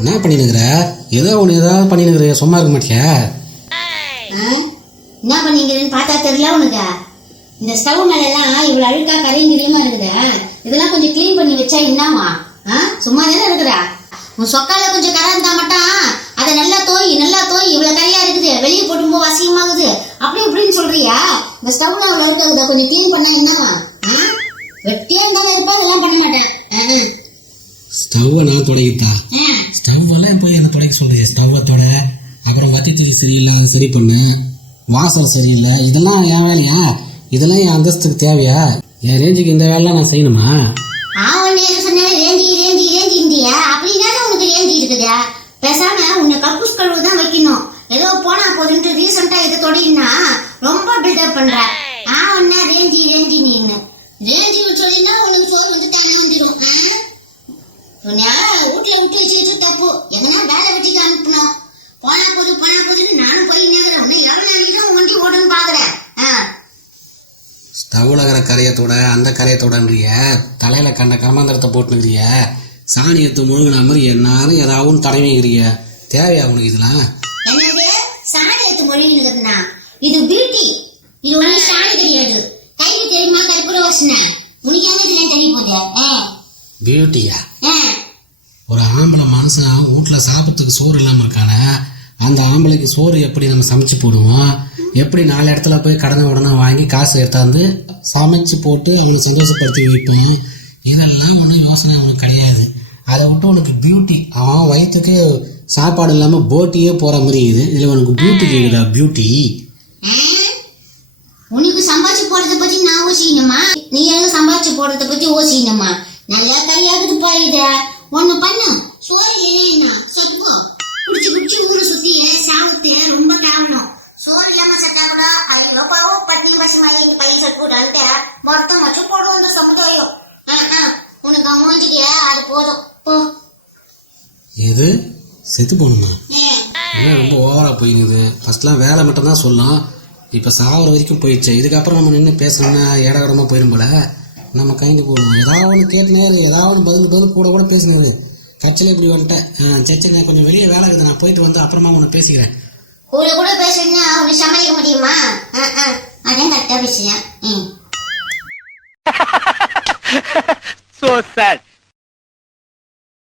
என்ன பண்ணினுக்கிற? ஏதாவது பண்ணினுக்கிற, சும்மா இருக்க மாட்டியா? என்ன பண்ணிக்கிறேன்னு பார்த்தா தெரியல உனக்கு. இந்த ஸ்டவ் மேலாம் இவ்வளவு அழுக்கா கரைங்கிரியமா இருக்குதா? இதெல்லாம் கொஞ்சம் கிளீன் பண்ணி வச்சா என்னவா? சும்மா தானே இருக்குதா? உன் சொக்கால கொஞ்சம் கரை இருந்தா மட்டும் அதை நல்லா தோய் இவ்வளவு கரையா இருக்குது, வெளியே போடும்போது அசிங்கமாகுது அப்படி இப்படின்னு சொல்றியா? இந்த ஸ்டவ்ல அவ்வளவு இருக்காகுதா? கொஞ்சம் கிளீன் பண்ணா என்னவா? வெட்டியா இருந்தாலும் இருப்பா, அதெல்லாம் பண்ண மாட்டேன். ஸ்டவ்வை நான் துடைக்கிட்டா? ஸ்டவ்வெல்லாம் போய் என்ன துடைக்க சொல்றீங்க? ஸ்டவ்வை தொட, அப்புறம் வத்தி தூக்கி சரியில்லை அதை சரி பண்ணு, வாசல் சரியில்லை, இதெல்லாம் என் வேலையா? இதெல்லாம் என் அந்தஸ்துக்கு தேவையா? என் ரேஞ்சுக்கு இந்த வேலைலாம் நான் செய்யணுமா? பேசாம உன்னை கக்கூஸ் கழுவு தான் வைக்கணும். ஏதோ போனா போதுன்ட்டு ரீசெண்டா இதை தொடையினா ரொம்ப பில்டப் பண்ற. ஒன்னா ரேஞ்சி நீன்னு ரேஞ்சி சொல்லினா உனக்கு சோறு வந்து தானே வந்துடும். வீட்டுல விட்டு வச்சு தப்பு. எதனா வேலை வெட்டிக்கு அனுப்பணும். போனா போதுன்னு நானும் போய் நேக்கிறேன். உன்னை எவ்வளவு நாளைக்கு வண்டி ஓடுன்னு பாக்குறேன். ஸ்டவ்ல இருக்கிற கரையத்தோட அந்த கரையத்தோடன்றிய தலையில கண்ட கர்மாந்திரத்தை போட்டுனுக்கிறிய, சாணியத்தை முழுகின மாதிரி என்னாலும் ஏதாவது தடவைங்கிறிய. தேவையா உனக்கு இதெல்லாம்? என்னது சாணியத்து மொழின்னு? இது பியூட்டி. இது ஒண்ணு சாணி கிடையாது. கைக்கு தெரியுமா கற்பூர வாசனை? உனக்காக இதெல்லாம் தெரிய போதே. பியூட்டியா? ஒரு ஆம்பளை மனுஷன் வீட்டுல சாப்பிட்றதுக்கு சோறு இல்லாம இருக்கானே, அந்த ஆம்பளைக்கு சோறு எப்படி நம்ம சமைச்சு போடுவோம்? எப்படி 4 இடத்துல போய் உடனே வாங்கி காசு எடுத்தாந்து சமைச்சு போட்டு அவனை சந்தோஷப்படுத்தி வைப்போம்? இதெல்லாம் ஒன்றும் யோசனை அவனுக்கு கிடையாது. அதை விட்டு உனக்கு பியூட்டி, அவன் வயிற்றுக்கு சாப்பாடு இல்லாமல் போட்டியே போகிற மாதிரி இது. இதில் உனக்கு பியூட்டி கேட்குதா? பியூட்டி உனக்கு சம்பாதிச்சு போடுறத பற்றி நான் யோசிக்கணுமா? நீ எதுவும் சம்பாதிச்சு போடுறத பற்றி யோசிக்கணுமா? நல்லா கல்யாணத்துக்கு போயிட ஒன்று பண்ணு. சோறு இல்லைன்னா சத்துப்போ குடிச்சு ஊரை சுற்றி சாவுத்து ரொம்ப காவணும். சோறு இல்லாம சட்டா கூட ஐயோ பாவம் பட்டி பசி மாதிரி பையன் சட்டுடான்ட்டு மொத்தம் வச்சு போடுவோம் இந்த சமுதாயம். உனக்கு அமௌண்ட்டுக்கு அது போதும் போ. எது செத்து போகணுமா? ரொம்ப ஓவரா போயிடுது. ஃபர்ஸ்ட்லாம் வேலை மட்டும் தான் சொல்லலாம், இப்போ சாவர வரைக்கும் போயிடுச்சு. இதுக்கப்புறம் நம்ம நின்று பேசணும்னா ஏடகடமா போயிடும் போல. நம்ம கைந்து போடுவோம். ஏதாவது ஒன்று கேட்டுனேரு, ஏதாவது பதில் கூட பேசினாரு. கட்சியில் இப்படி வந்துட்டேன். சரி கொஞ்சம் வெளியே வேலை இருக்குது, நான் போயிட்டு வந்து அப்புறமா உன்னை பேசிக்கிறேன். கூட பேசுனா உன்னை சமாளிக்க முடியுமா? அதான் கரெக்டா பேசுறேன். So sad.